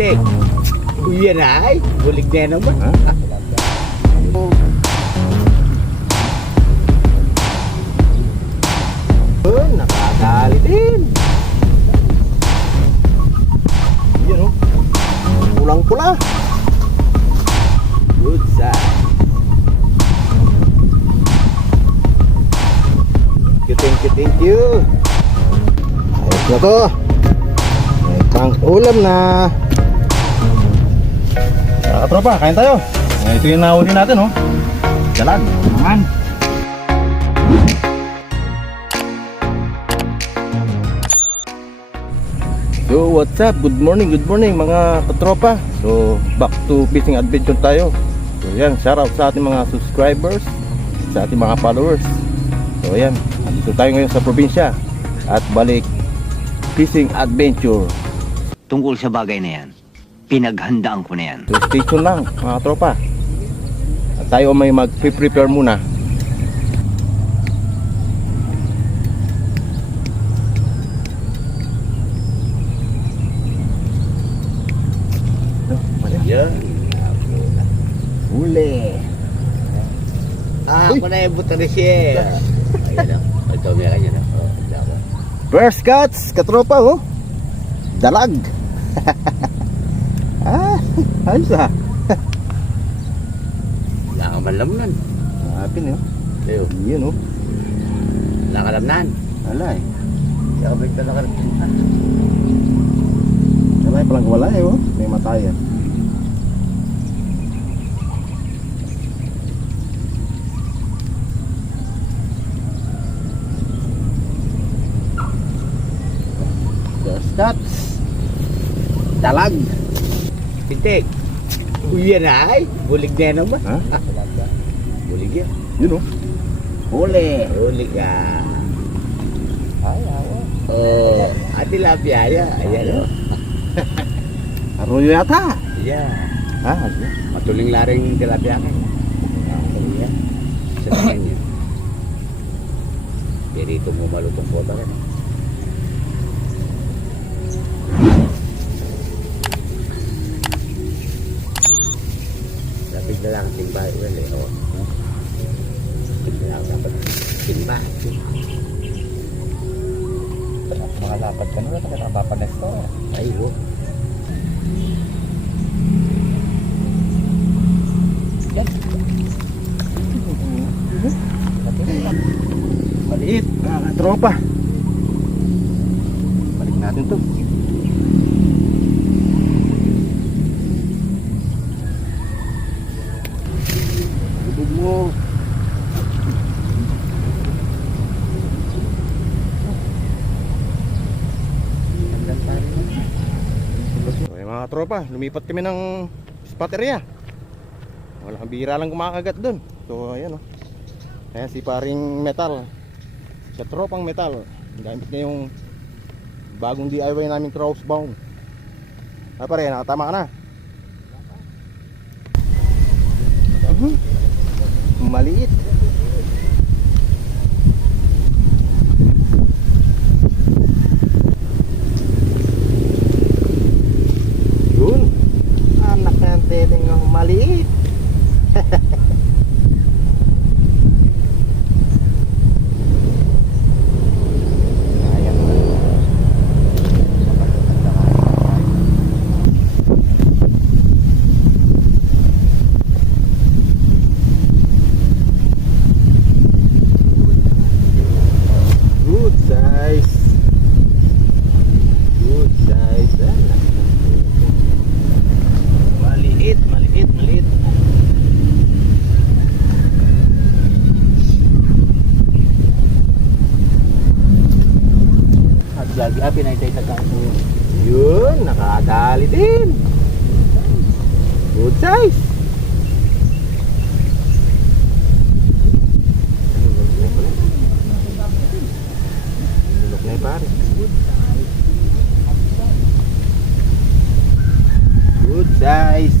Pintik. Uyan ay. Bulig na naman. Ha? Nakadali din. Yan oh. Pulang-pula. Good side. Thank you. Ayos na to. May pang ulam na. Katropa, kain tayo. Ito yung nahuli natin oh. Dalag. Naman. So what's up? Good morning mga katropa. So back to fishing adventure tayo. So yan, shout out sa ating mga subscribers, sa ating mga followers. So yan, dito tayo ngayon sa probinsya at balik fishing adventure. Tungkol sa bagay na yan, pinaghandaan ko na yan. So stay tuned lang mga katropa. At tayo may mag-prepare muna. Yan. Huli. Ako na yung buta na siya. Ayun o. Ito may kanya na. First cuts, katropa oh. Dalag. Ayos ah. Wala ka man lamunan. Apin oh. Ayun. Yan oh. Wala ka lamnan. Wala eh. Kaya ka may talaga rin. Wala palang wala eh oh. May matayan. First cuts. Dalag. Pintik. Uyan ay. Bulig na naman. Ha? Bulig yan. Yun oh. Huli. Bulig ka. Ay, awa. Oh, ati lapia ya. Ayan o. Arroyo yata. Yeah. Ha? Ano? Matuling laring tilapia ka. Yan. Sa tingin niya. Perito mo malutong po ba rin. Lapit na lang ang timba. Well, eh. Oh. Timba lang dapat. Timba. Mga lapad ka nila, kaya napapanes ko. Ay, oh. Maliit, mga tropa. Balik natin to. Lubog mo. Okay mga tropa, lumipat kami ng spot area. Walang bira lang kumakagat dun. So ayan oh. Ayan si paring metal. Sa tropang metal. Gamit niya yung bagong DIY namin crossbow. Ah pare, nakatama ka na. Maliit. Yun. Anak ng teteng ng maliit. Good size. Good size. Maliit, maliit, maliit. At lagi pinay-tay sa kaso. Yun, nakadali din. Good size. Lulok na yung pare. Good size.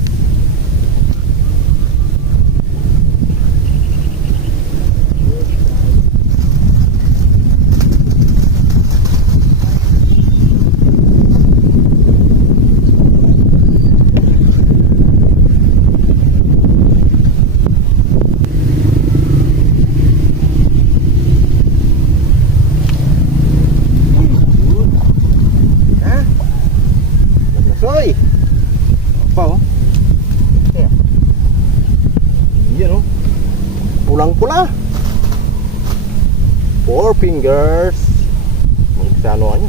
pula. 4 fingers. Magsano nyo.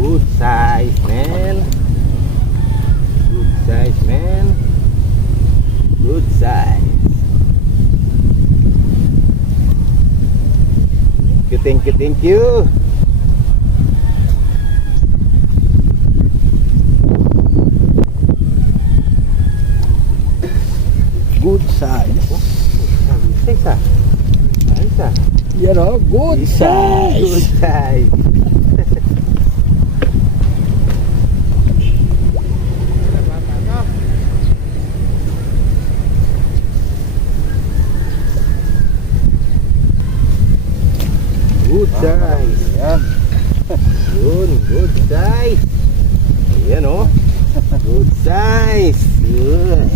Good size, man. Good size, man. Good size. Thank you, thank you. Good size. Size ah. Size ah. Yan o, good size. Good size. Good size. Yan. Yun, good size. Ayan o. Good size. Good.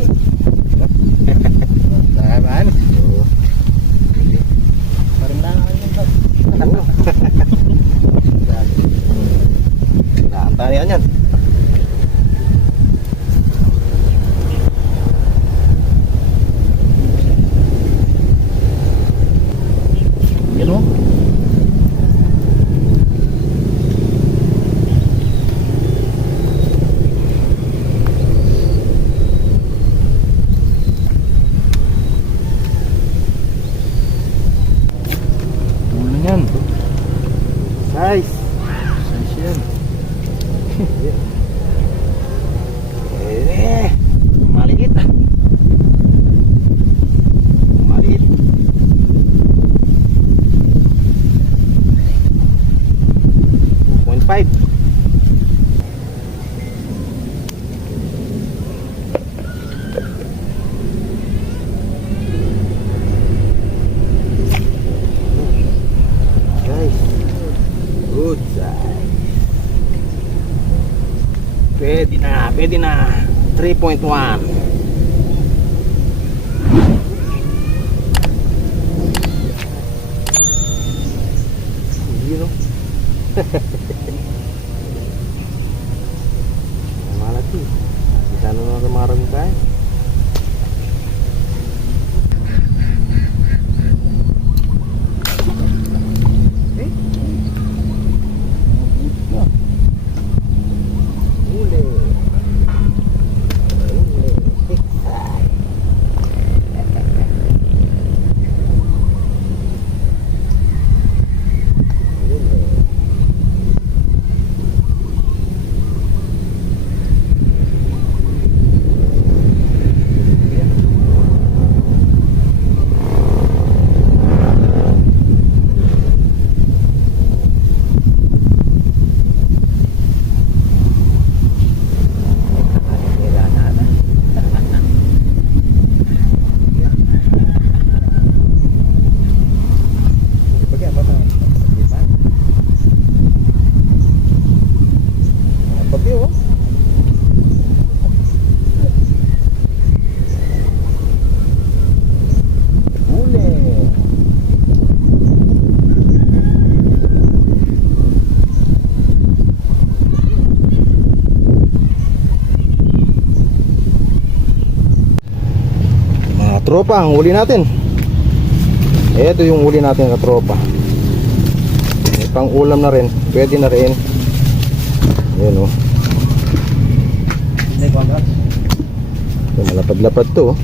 Taman. Oh. Parang lang ako yung Nakantanian yan. Yan o. Ulo yan. Size. Size yan. Eh, maliit. Maliit. 2.5. Guys, good size. Pwede na, pwede na. 3.1. Hindi no? Malaki. Bisa na marami tayo. Ule. Tropa, ang huli natin. Ito yung huli natin na tropa. May pang ulam na rin. Pwede na rin. Ayan o. Ito, malapad-lapad to.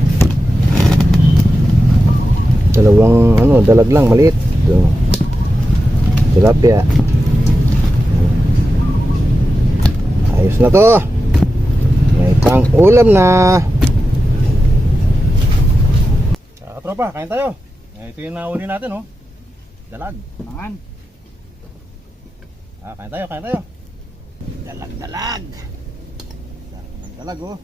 Dalawang dalag lang, maliit. Ito. Tilapia. Ayos na to. May pang ulam na. Tropa, kain tayo. Ito yung nahuli natin, oh. Dalag. Mangan. Kain tayo, kain tayo. Dalag-dalag. Dalag, oh.